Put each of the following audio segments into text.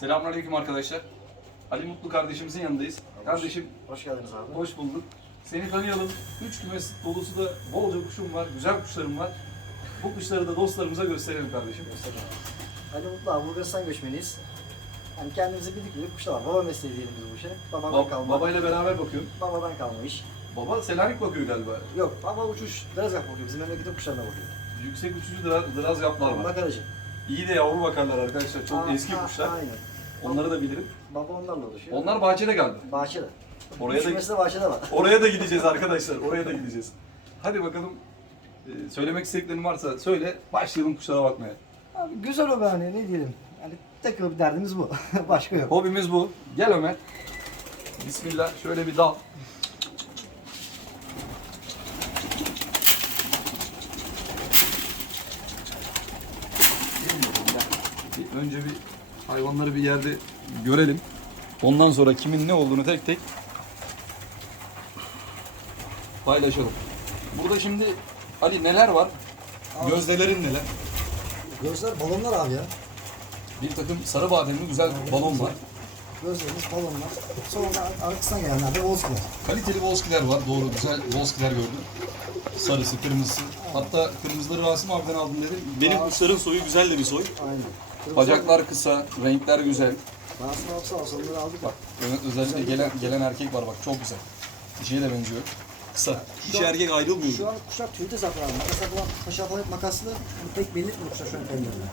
Selamünaleyküm arkadaşlar. Ali Mutlu kardeşimizin yanındayız. Kardeşim Hoş geldiniz abi. hoş bulduk. Seni tanıyalım. Üç kümes dolusu da bolca kuşum var, güzel kuşlarım var. Bu kuşları da dostlarımıza gösterelim kardeşim. Ali Mutlu abi Bulgaristan göçmeniyiz. Yani kendimizi bildik bildik kuşlar var. Baba mesleği diyelim biz bu işe. Babadan Ba- kalma. babayla beraber bakıyorum. Babadan kalma iş. Baba Selanik bakıyor galiba. Yok baba uçuş. Biraz bakıyor. Bizim memleketin kuşlarına bakıyor. Yüksek uçucu dıra- dıraz yaplar var. Bakarıcı. İyi de yavru bakarlar arkadaşlar. Çok Aa, eski aa, kuşlar. Aynen. Onları da bilirim. Baba onlarla uğraşıyor. Onlar bahçede galiba. Bahçede. Oraya da Uçması da bahçede var. oraya da gideceğiz arkadaşlar. Oraya da gideceğiz. Hadi bakalım. Ee, söylemek istediklerin varsa söyle. Başlayalım kuşlara bakmaya. Abi güzel o be hani ne diyelim. Yani tek bir derdimiz bu. Başka yok. Hobimiz bu. Gel Ömer. Bismillah. Şöyle bir dal. Bir Önce bir hayvanları bir yerde görelim. Ondan sonra kimin ne olduğunu tek tek paylaşalım. Burada şimdi Ali neler var? Gözdelerin neler? Gözler balonlar abi ya. Bir takım sarı bademli güzel balon var. Gözlerimiz balonlar. Sonra arkasından gelenler de Volkswagen. Kaliteli Volskiler var. Doğru güzel Volskiler gördüm. Sarısı, kırmızısı. Hatta kırmızıları Rasim abiden aldım dedim. Benim kuşların soyu güzel de bir soy. Aynen. Bacaklar kısa, renkler güzel. Sağ olsun onları aldık. Bak ö- özellikle gelen gelen erkek var bak çok güzel. Dişiye de benziyor. Kısa. Dişi erkek ayrılmıyor. Şu an kuşlar tüyde zaten abi. Makas taş falan hep makaslı. Bu pek belli etmiyor kuşlar şu an kendilerine.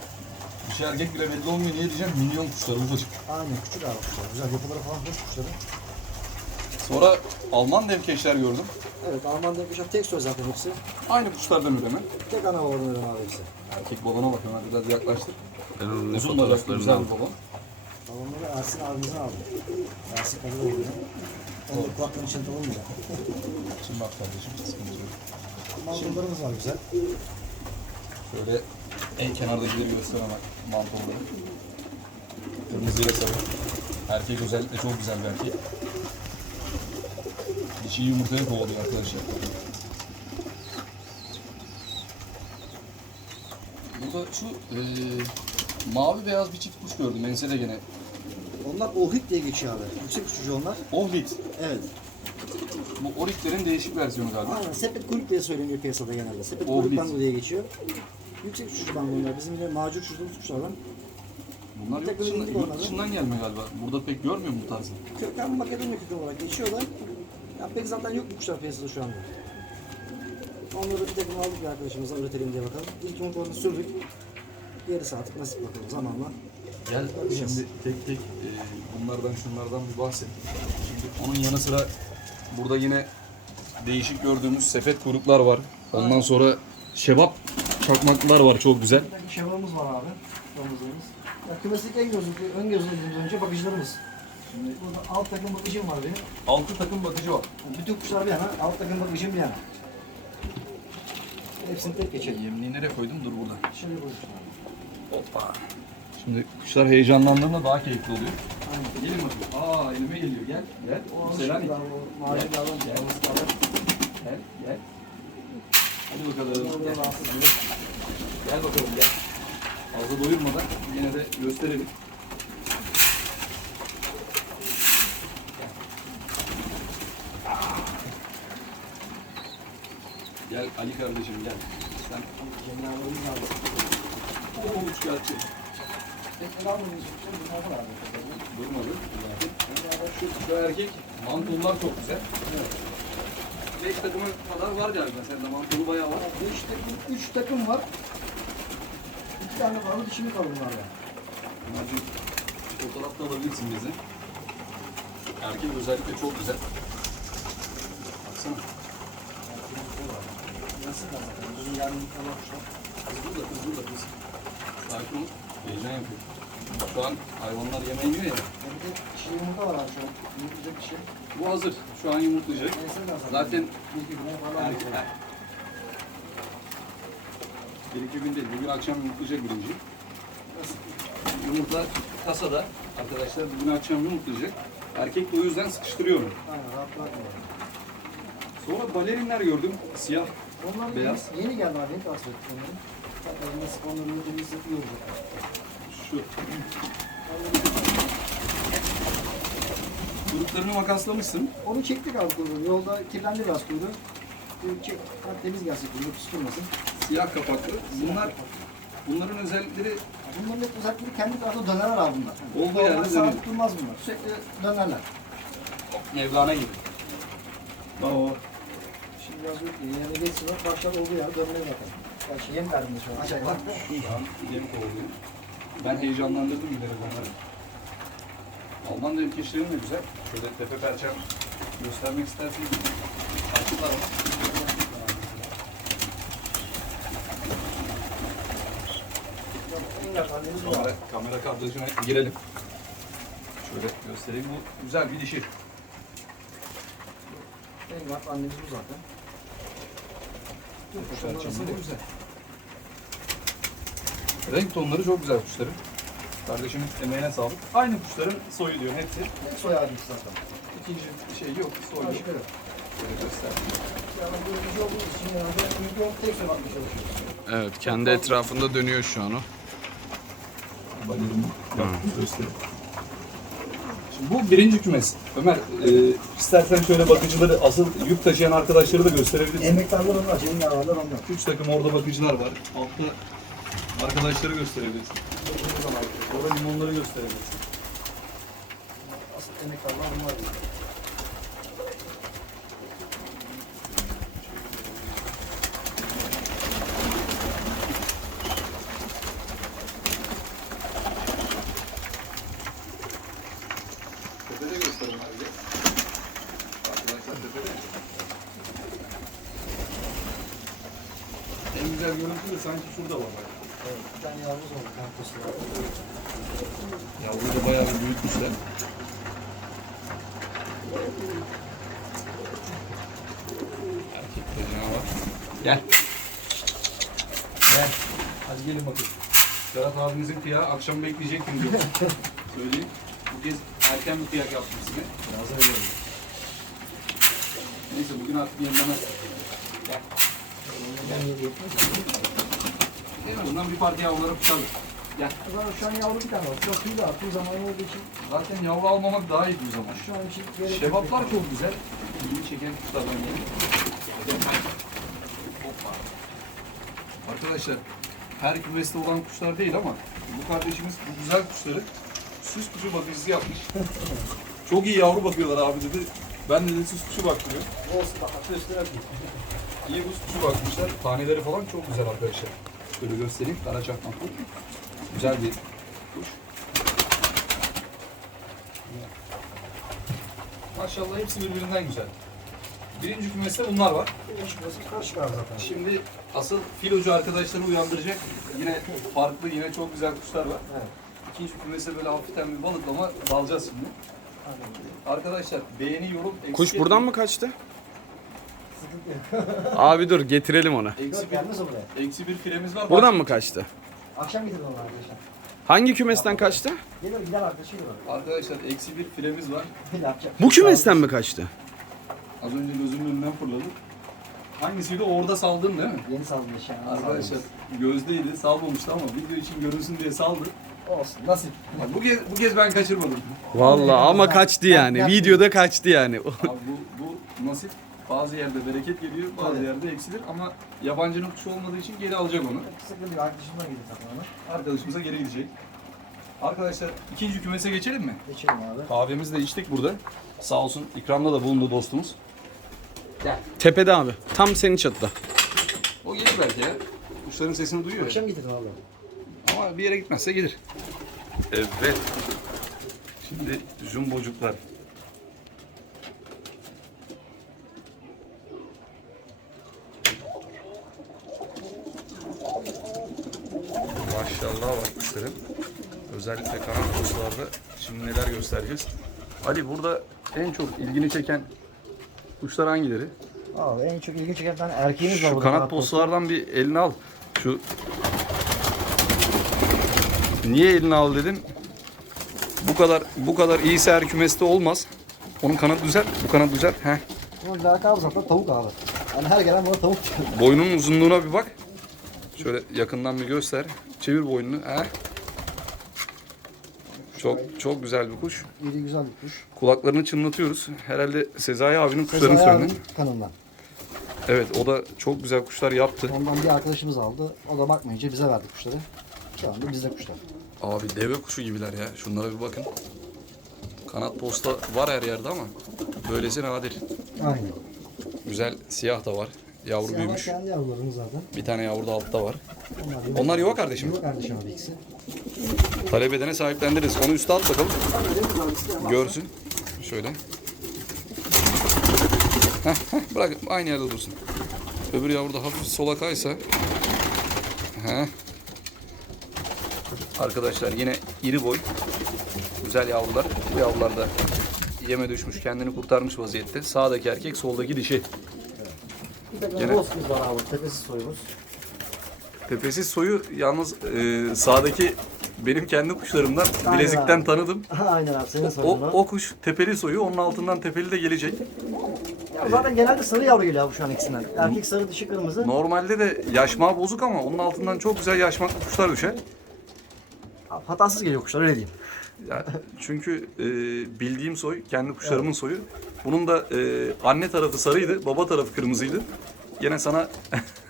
Dişi erkek bile belli olmuyor. Niye diyeceğim? Minyon kuşları ufacık. Aynen küçük abi kuşlar. Güzel yapıları falan hoş kuşların. Sonra Alman devkeşler gördüm. Evet Alman dev kuşlar tek söz zaten hepsi. Aynı kuşlardan üreme. Tek ana babadan öyle abi hepsi. Erkek balona bakın hadi biraz yaklaştır. Ben onun ne Uzun bacaklı güzel bir balon. Balonları Ersin abimizden aldım. Ersin kadın oluyor. Onu da kulakların içinde olmuyor. Şimdi bak kardeşim. sıkıntı yok. Mangollarımız var güzel. Şöyle en kenardakileri göstereyim bak mantolları. Kırmızıyla sarı. Erkek özellikle çok güzel bir erkek. Dişi yumurtaya kovalıyor arkadaşlar. Burada şu eee, mavi beyaz bir çift kuş gördüm. Ensede gene. Onlar ohrit diye geçiyor abi. Yüksek uçucu onlar. Ohrit. Evet. Bu oriklerin değişik versiyonu galiba. Aynen sepet kuyruk diye söyleniyor piyasada genelde. Sepet Ohrit. kuyruk bango diye geçiyor. Yüksek uçucu bangolar. Bizim de macur uçurduğumuz kuşlardan. Bunlar yurt Tekrar dışından, ilk yurt olmadı. dışından gelme galiba. Burada pek görmüyor mu bu tarzı? Kökten Makedonya kökü olarak geçiyorlar. Ya pek zaten yok bu kuşlar piyasada şu anda. Onları bir takım aldık bir arkadaşımıza üretelim diye bakalım. İlk yumurtalarını sürdük. Gerisi artık nasip bakalım zamanla. Gel şimdi tek tek e, bunlardan şunlardan bir bahset. Şimdi onun yanı sıra burada yine değişik gördüğümüz sepet kuyruklar var. Ondan sonra şebap çakmaklılar var çok güzel. Şevamız var abi. Damızlarımız. Ya kümeslik en gözlü, ön gözlü önce bakıcılarımız. Şimdi burada alt takım bakıcım var benim. Altı takım bakıcı var. Yani bütün kuşlar bir yana, alt takım bakıcım bir yana. Hepsini tek geçelim. Yemliği nereye koydum? Dur burada. Şöyle koymuşlar. Hoppa. Şimdi kuşlar heyecanlandığında daha keyifli oluyor. Aynen. Gelin bakayım. Aa elime geliyor. Gel. Gel. O Selam. o mavi Gel. alan. Gel. Gel. Hadi bakalım. Gel. Gel bakalım gel. Fazla doyurmadan yine de gösterelim. Gel Ali kardeşim gel. Sen Cengaverimiz abi. o üç kağıtçı. Tekrar almayacağız. Bunlar var abi. Durmadı. Şu, şu erkek mantollar çok güzel. Beş takımı kadar var galiba. Sende mantolu bayağı var. Beş takım, üç takım var. İki tane var, dişimi kaldı bunlarla. Bunlarcık fotoğrafta alabilirsin bizi. Erkek özellikle çok güzel. Baksana. Da zaten? Yarın yıkamak. Sakin ol. Heyecan yapıyor. Şu an hayvanlar yemeği yiyor ya. Bir de dişi yumurta var abi şu an. Yumurtlayacak dişi. Bu hazır. Şu an yumurtlayacak. Zaten. Zaten Bir iki güne falan. bir iki gün değil, bugün akşam yumurtlayacak birinci. Yumurta kasada arkadaşlar bugün akşam yumurtlayacak. Erkek de o yüzden sıkıştırıyorum. Aynen rahat. Sonra balerinler gördüm. Siyah. Onlar Beyaz. Yeni, yeni geldi abi. Yeni transfer ettik onları. Zaten nasıl onların ödülünü satıyor olacak. Şu. Onları Uçlarını makaslamışsın. Onu çektik abi kuyruğu. Yolda kirlendi biraz kuyruğu. Çek, temiz gelsin kuyruğu püskürmesin. Siyah kapaklı. Bunlar bunların özellikleri Bunların hep özellikleri kendi tarafında dönerler abi bunlar. Olduğu yerde sabit durmaz bunlar. Sürekli dönerler. Mevlana gibi. Oo. Biraz bekleyin. Yani geçsin bak başladı olduğu yerde dönmeye yem verdim şu an. Acayip bak. Yem kovalıyor. Ben heyecanlandırdım giderek onları. Alman döküşlerim de güzel. Şöyle tepe perçem göstermek isterseniz. Açıklar var. Kamera, kamera kadrajına girelim. Şöyle göstereyim. Bu güzel bir dişi. En yakın annemiz bu zaten. Güzel. Renk tonları çok güzel kuşların. Kardeşimin emeğine sağlık. Aynı kuşların soyu diyor hepsi. Ne soy ağacı zaten. İkinci şey yok, soy yok. Başka yok. Yani bu ürüncü olduğumuz için ürüncü olup tek soy çalışıyoruz. Evet kendi etrafında dönüyor şu an o. Balirim. Göster. Şimdi bu birinci kümes. Ömer, e, istersen şöyle bakıcıları, asıl yük taşıyan arkadaşları da gösterebilirsin. Emektarlar onlar, Cemil ağalar onlar. Üç takım orada bakıcılar var. Altta arkadaşları gösterebilirsin. Orada limonları gösterebilirsin. Asıl emektarlar bunlar. diyor. Tepede göster Ömer bir de. Arkadaşlar tepede. En güzel görüntü de sanki şurada var. bak. Evet, bir tane yavrumuz oldu kampüsü. Yavruyu da bayağı bir büyütmüşler. Erkekleri ne var? Gel. Gel. Hadi gelin bakın. Serhat abimizin kıyağı akşam bekleyecektim diyor. Söyleyeyim. Bu kez erken bir kıyak yaptım size. Biraz öyle oldu. Neyse bugün artık yenilemez. En azından bir parti yavruları tutalım. Gel. Zaten şu an yavru bir tane var. Biraz tüy de arttığı zaman olduğu için Zaten yavru almamak daha iyi bu zaman. şu an için gerek. Şebaplar çok güzel. İlgimi çeken kuşlardan biri. Hoppa. Arkadaşlar her kümeste olan kuşlar değil ama bu kardeşimiz bu güzel kuşları süs kuşu bakıcısı yapmış. çok iyi yavru bakıyorlar abi dedi. Ben dedi süs kuşu baktırıyor. Olsun bak üstüne. İyi süs kuşu bakmışlar. Taneleri falan çok güzel arkadaşlar. Şöyle göstereyim. Kara çakmak bu. Güzel bir kuş. Maşallah hepsi birbirinden güzel. Birinci kümeste bunlar var. Karışık abi zaten. Şimdi asıl filocu arkadaşları uyandıracak yine farklı yine çok güzel kuşlar var. Evet. İkinci kümese böyle hafiften bir balıklama dalacağız şimdi. Aynen. Arkadaşlar beğeni, yorum, Kuş buradan mı kaçtı? Abi dur getirelim onu. Eksi Yok bir, gelmez o buraya. eksi bir filemiz var. Buradan mı kaçtı? Akşam getirdim onu arkadaşlar. Hangi kümesten kaçtı? Geliyor gider arkadaşıyla. Arkadaşlar eksi bir filemiz var. Ne yapacak? Bu kümesten mi kaçtı? Az önce gözümün önünden fırladı. Hangisiydi? Orada saldın değil mi? Yeni saldım eşya. Arkadaşlar gözdeydi, salmamıştı ama video için görünsün diye saldı. Olsun nasip. Bu kez, bu kez ben kaçırmadım. Vallahi ama kaçtı yani. Videoda kaçtı yani. Abi bu, bu nasip bazı yerde bereket geliyor, bazı Evet. yerde eksilir ama yabancının kuşu olmadığı için geri alacak onu. Sıkıntı yok arkadaşımdan zaten onu. Arkadaşımıza geri gidecek. Arkadaşlar ikinci kümese geçelim mi? Geçelim abi. Kahvemizi de içtik burada. Sağ olsun ikramda da bulundu dostumuz. Tepede abi. Tam senin çatıda. O gelir belki ya. Kuşların sesini duyuyor ya. Akşam getirdim abi. Ama bir yere gitmezse gelir. Evet. Şimdi jumbocuklar. Maşallah var kuşların. Özellikle kanat kuşlarda şimdi neler göstereceğiz. Ali burada en çok ilgini çeken kuşlar hangileri? Abi en çok ilgi çeken tane erkeğimiz var Şu burada. kanat postalardan bir elini al. Şu Niye elini al dedim. Bu kadar bu kadar iyisi her kümeste olmaz. Onun kanat güzel, bu kanat güzel. Heh. Bunun lakabı zaten tavuk abi. Yani her gelen bana tavuk diyor. Boynunun uzunluğuna bir bak. Şöyle yakından bir göster. Çevir boynunu. Heh. Çok çok güzel bir kuş. İri güzel bir kuş. Kulaklarını çınlatıyoruz. Herhalde Sezai abinin kuşlarını söyledi. kanından. Evet o da çok güzel kuşlar yaptı. Ondan bir arkadaşımız aldı. O da bakmayınca bize verdi kuşları. Şu anda bizde kuşlar. Abi deve kuşu gibiler ya. Şunlara bir bakın. Kanat posta var her yerde ama böylesi nadir. Aynen. Güzel siyah da var. Yavru Siyahlar büyümüş. kendi yavrularımız zaten. Bir tane yavru da altta var. Onlar Onlar yuva kardeşim. Yuva kardeşim abi ikisi. Talep edene sahiplendiririz. Onu üste at bakalım. Görsün. Şöyle. Heh, heh, bırak aynı yerde dursun. Öbür yavru da hafif sola kaysa. Heh. Arkadaşlar yine iri boy. Güzel yavrular. Bu yavrular da yeme düşmüş, kendini kurtarmış vaziyette. Sağdaki erkek, soldaki dişi. Bir takım Gene- var abi. Tepesi soyumuz. Tepesiz soyu yalnız e, sağdaki benim kendi kuşlarımdan Aynen bilezikten abi. tanıdım. Aynen abi senin O, soyun o. o kuş tepeli soyu, onun altından tepeli de gelecek. Ya zaten genelde sarı yavru geliyor abi şu an ikisinden. Erkek sarı dişi kırmızı. Normalde de yaşmağı bozuk ama onun altından çok güzel yaşmaklı kuşlar düşer. Abi Hatasız geliyor kuşlar öyle diyeyim. Ya, çünkü e, bildiğim soy, kendi kuşlarımın soyu. Bunun da e, anne tarafı sarıydı, baba tarafı kırmızıydı. Gene sana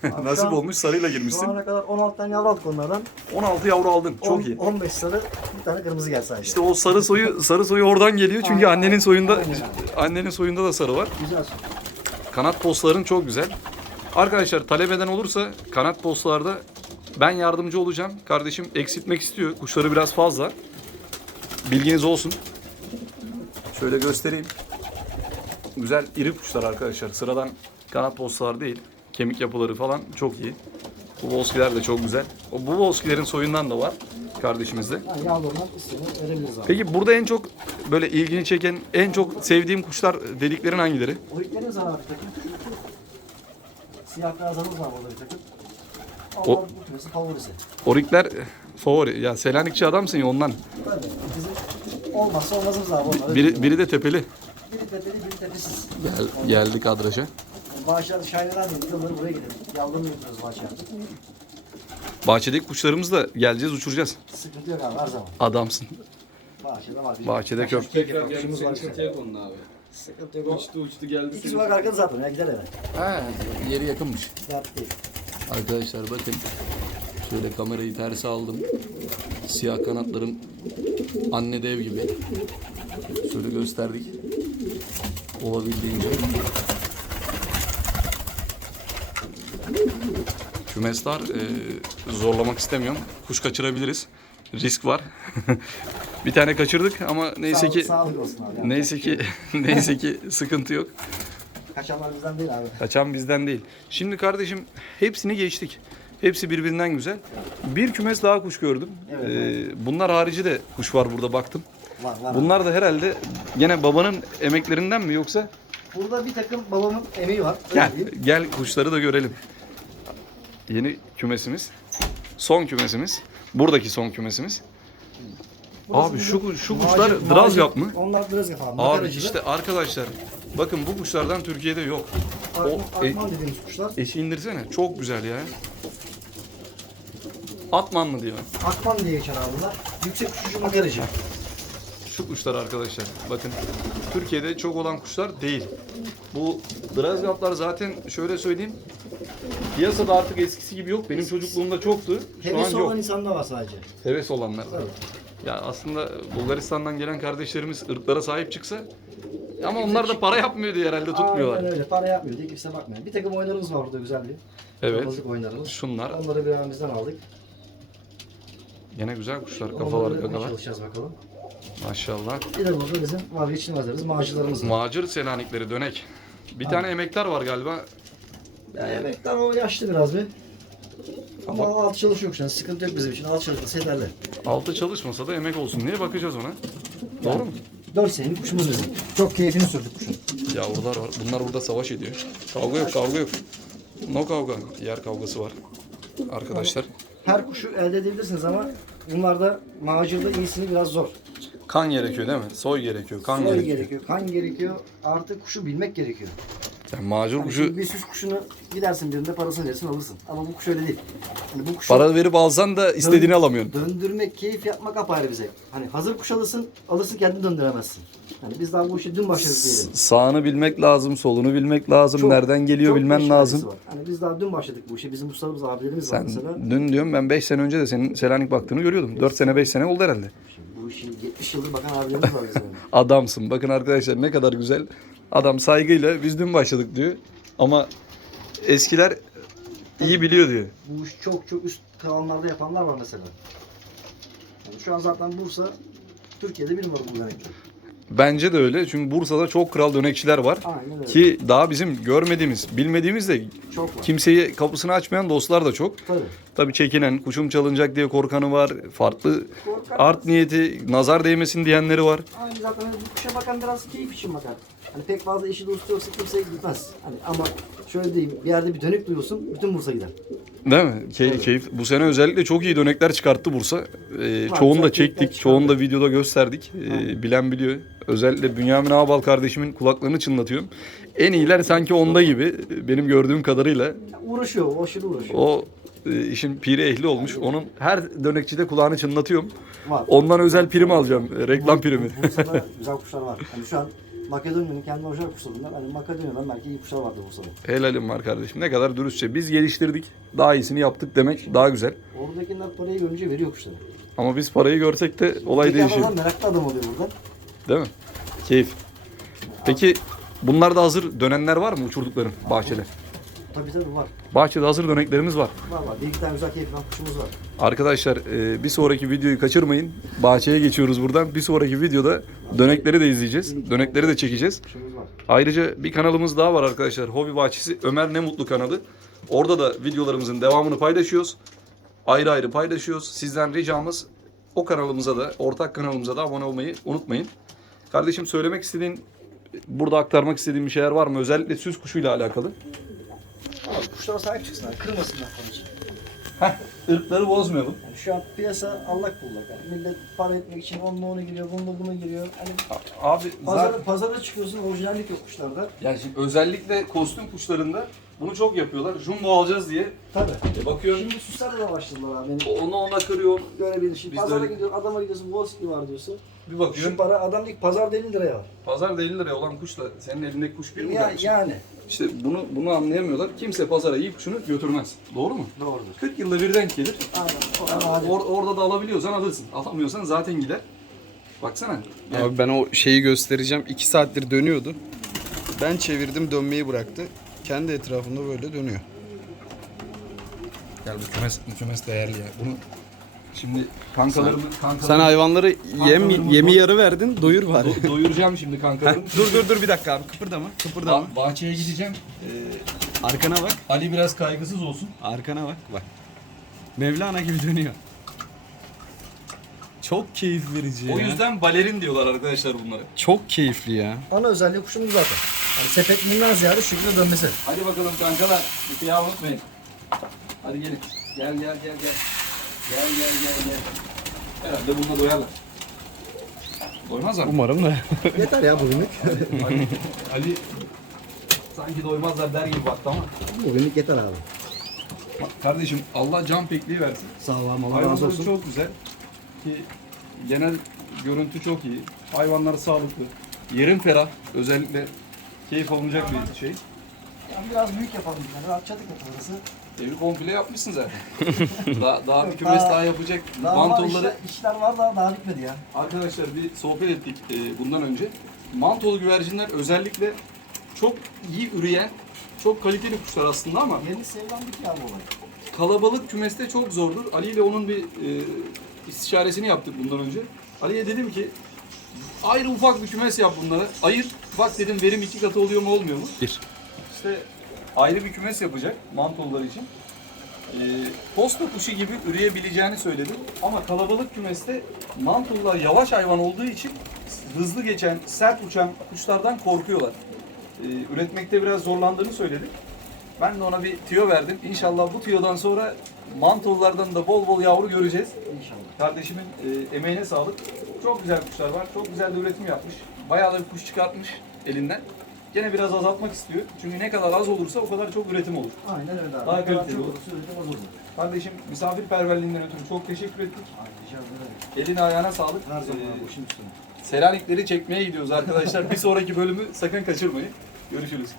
nasip an- olmuş sarıyla Şu girmişsin. ana kadar 16 tane yavru aldık onlardan. 16 yavru aldın, çok On- iyi. 15 sarı, bir tane kırmızı geldi sadece. İşte o sarı soyu sarı soyu oradan geliyor çünkü Aynen. annenin soyunda Aynen. annenin soyunda da sarı var. Güzel. Kanat postların çok güzel. Arkadaşlar talep eden olursa kanat postlarda ben yardımcı olacağım. Kardeşim eksiltmek istiyor. Kuşları biraz fazla. Bilginiz olsun. Şöyle göstereyim. Güzel iri kuşlar arkadaşlar. Sıradan kanat postlar değil. Kemik yapıları falan çok iyi. Bu volskiler de çok güzel. O bu volskilerin soyundan da var kardeşimizde. Ha. Peki burada en çok böyle ilgini çeken, en çok sevdiğim kuşlar dediklerin hangileri? O itlerimiz var bir takım. Siyah beyazlarımız var burada bir takım. O- Onlar bu kümesi favorisi. Orikler favori. Ya Selanikçi adamsın ya ondan. Böyle bizim olmazsa olmazımız abi onlar. Biri, biri de tepeli. biri tepeli, biri tepesiz. Gel, geldi kadraja. Bağışlar şahineler dedik. Yılları buraya gidelim. Yavrularını götürüyoruz bağışlar. Bahçedeki kuşlarımız da geleceğiz uçuracağız. Sıkıntı yok abi her zaman. Adamsın. Bahçede var. Bir Bahçede kök Tekrar senin var işte. çatıya kondu abi. Sıkıntı yok. Uçtu uçtu geldi. İkisi var arkada zaten ya gider eve. Ha, yeri yakınmış. Dert değil. Arkadaşlar bakın. Şöyle kamerayı terse aldım. Siyah kanatlarım anne dev gibi. Şöyle gösterdik. Olabildiğince. Kümesler e, zorlamak istemiyorum. Kuş kaçırabiliriz. Risk var. bir tane kaçırdık ama neyse ki Sağlık olsun abi. neyse ki neyse ki sıkıntı yok. Kaçanlar bizden değil abi. Kaçan bizden değil. Şimdi kardeşim hepsini geçtik. Hepsi birbirinden güzel. Bir kümes daha kuş gördüm. Evet, Ee, bunlar harici de kuş var burada baktım. Var var. Bunlar da herhalde gene babanın emeklerinden mi yoksa? Burada bir takım babamın emeği var. öyle Gel, diyeyim. gel kuşları da görelim. Yeni kümesimiz. Son kümesimiz. Buradaki son kümesimiz. Burası Abi şu şu macir- kuşlar macir- Drazgap mı? Onlar Drazgap abi. Abi makaracılar. işte arkadaşlar bakın bu kuşlardan Türkiye'de yok. Ak- o- e- Akman dediğimiz kuşlar. Eşi indirsene. Çok güzel ya. Atman mı diyor. Akman diye geçer abi bunlar. Yüksek uçuşu makaracı. Şu kuşlar arkadaşlar. Bakın Türkiye'de çok olan kuşlar değil. Bu Drazgaplar zaten şöyle söyleyeyim. Piyasada artık eskisi gibi yok. Benim çocukluğumda çoktu. Şu an Hevesi yok. olan insanda var sadece. Heves olanlar. var. Tabii. Ya aslında Bulgaristan'dan gelen kardeşlerimiz ırklara sahip çıksa ama onlar da para yapmıyor diye herhalde tutmuyorlar. Aynen öyle. Para yapmıyor diye kimse bakmıyor. Bir takım oyunlarımız var burada güzel bir. Evet. Damızlık oyunlarımız. Şunlar Onları bir an bizden aldık. Gene güzel kuşlar. Onları Kafalar öğretmeye gagalar. çalışacağız bakalım. Maşallah. Bir de burada bizim vazgeçilmezlerimiz, maaşlarımız var. Macir Selanikleri dönek. Bir tane emektar var galiba. Ya emekten o yaşlı biraz bir. Ama Ama- altı çalışıyor şu an. Sıkıntı yok bizim için. Altı çalışması yeterli. Altı çalışmasa da emek olsun diye bakacağız ona. Doğru mu? 4 senelik kuşumuz bizim. Çok keyfini sürdük kuşun. Yavrular var. Bunlar burada savaş ediyor. Kavga yok, kavga yok. No kavga. Yer kavgası var. Arkadaşlar. Her kuşu elde edebilirsiniz ama bunlarda macirde iyisini biraz zor. Kan gerekiyor değil mi? Soy gerekiyor, kan Soy gerekiyor. gerekiyor, kan gerekiyor. Artık kuşu bilmek gerekiyor. Sen macur Hani kuşu şimdi bir süs kuşunu gidersin birinde parasını verirsin alırsın. Ama bu kuş öyle değil. Hani bu kuşu para verip alsan da istediğini Dön- alamıyorsun. Döndürmek, keyif yapmak apayrı bir zevk. Hani hazır kuş alırsın, alırsın kendin döndüremezsin. Hani biz daha bu işi dün başladık diyelim. Sağını bilmek lazım, solunu bilmek lazım, Çok- nereden geliyor çok bilmen lazım. var. Hani biz daha dün başladık bu işe. Bizim ustalarımız, abilerimiz var Sen mesela. dün diyorum ben 5 sene önce de senin Selanik baktığını görüyordum. 4 sene 5 sene oldu herhalde. Şimdi bu işi 70 yıldır bakan abilerimiz var bizim. Adamsın. Bakın arkadaşlar ne kadar güzel. Adam saygıyla biz dün başladık diyor. Ama eskiler iyi biliyor diyor. bu iş çok çok üst kanallarda yapanlar var mesela. Yani şu an zaten Bursa Türkiye'de bir numara bu dönekte. Bence de öyle. Çünkü Bursa'da çok kral dönekçiler var. Aynen öyle. Ki daha bizim görmediğimiz, bilmediğimiz de çok var. kimseyi kapısını açmayan dostlar da çok. Tabii. Tabii çekinen, kuşum çalınacak diye korkanı var. Farklı Korkan- art niyeti, nazar değmesin diyenleri var. Aynı zaten hani bu kuşa bakan biraz keyif için bakar. Hani pek fazla eşi dostu yoksa kimseye gitmez. Hani ama şöyle diyeyim bir yerde bir dönük duyulsun bütün Bursa gider. Değil mi? Tabii. keyif. Bu sene özellikle çok iyi dönekler çıkarttı Bursa. Ee, çoğunu da çektik, çoğunu da videoda gösterdik. Ee, bilen biliyor. Özellikle Bünyamin Ağbal kardeşimin kulaklarını çınlatıyorum. En iyiler sanki onda gibi benim gördüğüm kadarıyla. Uğraşıyor, aşırı uğraşıyor. O e, işin piri ehli olmuş. Onun her dönekçide kulağını çınlatıyorum. Var. Ondan özel prim alacağım. Reklam primi. Bursa'da güzel kuşlar var. Hani şu an Makedonya'nın kendi orijinal kuşları bunlar. Hani Makedonya'dan belki iyi kuşlar vardı Bursa'da. Helalim var kardeşim. Ne kadar dürüstçe. Biz geliştirdik. Daha iyisini yaptık demek daha güzel. Oradakiler parayı görünce veriyor kuşları. Ama biz parayı görsek de olay Peki değişiyor. adam meraklı adam oluyor burada. Değil mi? Keyif. Peki bunlarda hazır dönenler var mı uçurdukların bahçede? Tabii tabii var. Bahçede hazır döneklerimiz var. Var var. Bir iki tane güzel keyifli kuşumuz var. Arkadaşlar e, bir sonraki videoyu kaçırmayın. Bahçeye geçiyoruz buradan. Bir sonraki videoda dönekleri de izleyeceğiz. Dönekleri de çekeceğiz. Kuşumuz var. Ayrıca bir kanalımız daha var arkadaşlar. Hobi Bahçesi Ömer Ne Mutlu kanalı. Orada da videolarımızın devamını paylaşıyoruz. Ayrı ayrı paylaşıyoruz. Sizden ricamız o kanalımıza da, ortak kanalımıza da abone olmayı unutmayın. Kardeşim söylemek istediğin, burada aktarmak istediğin bir şeyler var mı? Özellikle süs kuşuyla alakalı. Abi kuşlara sahip çıksınlar. Kırmasınlar için. Heh, ırkları bozmayalım. Yani şu an piyasa allak bullak. Yani millet para etmek için onunla onu giriyor, bununla bunu giriyor. Hani Abi pazara, pazara çıkıyorsun orijinallik yok kuşlarda. yani şimdi özellikle kostüm kuşlarında bunu çok yapıyorlar. Jumbo alacağız diye. Tabii. E bakıyorum Şimdi süslerle de başladılar abi. Yani onu ona kırıyor. görebilir. Şimdi Biz pazara böyle- gidiyorsun, adama gidiyorsun, Volski var diyorsun. Bir bakıyorum. Şu para adam ki pazar 50 liraya var. Pazarda 50 liraya olan kuşla senin elindeki kuş bir mi Ya, kardeşim? yani. İşte bunu bunu anlayamıyorlar. Kimse pazara iyi kuşunu götürmez. Doğru mu? Doğrudur. 40 yılda bir denk gelir. Aynen. O, hadi. or- orada da alabiliyorsan alırsın. Alamıyorsan zaten gider. Baksana. Yani Abi ben o şeyi göstereceğim. 2 saattir dönüyordu. Ben çevirdim dönmeyi bıraktı. Kendi etrafında böyle dönüyor. Gel bu kümes, bu kümes değerli ya. Bunu şimdi kankalarımı, kankalarımı Sen hayvanları yem Kankalarımı yemi do- yarı verdin. Doyur bari. do- doyuracağım şimdi kankalarımı. dur dur dur bir dakika abi. Kıpırdama. Kıpırdama. Ba- bahçeye gideceğim. Ee, Arkana bak. Ali biraz kaygısız olsun. Arkana bak. Bak. Mevlana gibi dönüyor. Çok keyif verici ya. O yüzden balerin diyorlar arkadaşlar bunlara. çok keyifli ya. Ana özelliği kuşumuz zaten. Yani sepetliğinden ziyade şekilde dönmesi. Hadi bakalım kankalar. Bir kıyağı unutmayın. Hadi gelin. Gel gel gel gel. Gel gel gel gel. Herhalde bununla doyarlar. Doymazlar mı? Umarım da. Yeter ya bugünlük. Ali, Ali sanki doymazlar der gibi baktı ama. bugünlük yeter abi. Bak Kardeşim Allah can pekliği versin. Sağ ol abi. Allah razı olsun. çok güzel. Ki genel görüntü çok iyi. Hayvanlar sağlıklı. Yerin ferah. Özellikle keyif alınacak bir şey. Yani biraz büyük yapalım. Yani rahat çatık yaparız. Evi komple yapmışsın zaten. daha, daha bir kümes daha- daha yapacak. Daha var Mantolları işler, işler var da daha bitmedi ya. Arkadaşlar bir sohbet ettik e, bundan önce. Mantolu güvercinler özellikle çok iyi üreyen, çok kaliteli kuşlar aslında ama Yeni sevilen bir ya bu olay. kalabalık kümeste çok zordur. Ali ile onun bir e, istişaresini yaptık bundan önce. Ali'ye dedim ki ayrı ufak bir kümes yap bunlara. Ayır. Bak dedim verim iki katı oluyor mu olmuyor mu? Bir. İşte ayrı bir kümes yapacak mantollar için. E, posta kuşu gibi üreyebileceğini söyledim. Ama kalabalık kümeste mantollar yavaş hayvan olduğu için hızlı geçen, sert uçan kuşlardan korkuyorlar. E, üretmekte biraz zorlandığını söyledi. Ben de ona bir tüyo verdim. İnşallah bu tüyodan sonra mantollardan da bol bol yavru göreceğiz. İnşallah. Kardeşimin e, emeğine sağlık. Çok güzel kuşlar var. Çok güzel de üretim yapmış. Bayağı da bir kuş çıkartmış elinden. gene biraz azaltmak istiyor. Çünkü ne kadar az olursa o kadar çok üretim olur. Aynen öyle abi. Daha Ne kadar kaliteli çok olur. olursa üretim az olur. Kardeşim misafirperverliğinden ötürü çok teşekkür ettik. Abi rica ederim. Eline ayağına sağlık. Her zaman Ee, abi üstüne. Selanikleri çekmeye gidiyoruz arkadaşlar. Bir sonraki bölümü sakın kaçırmayın. Görüşürüz.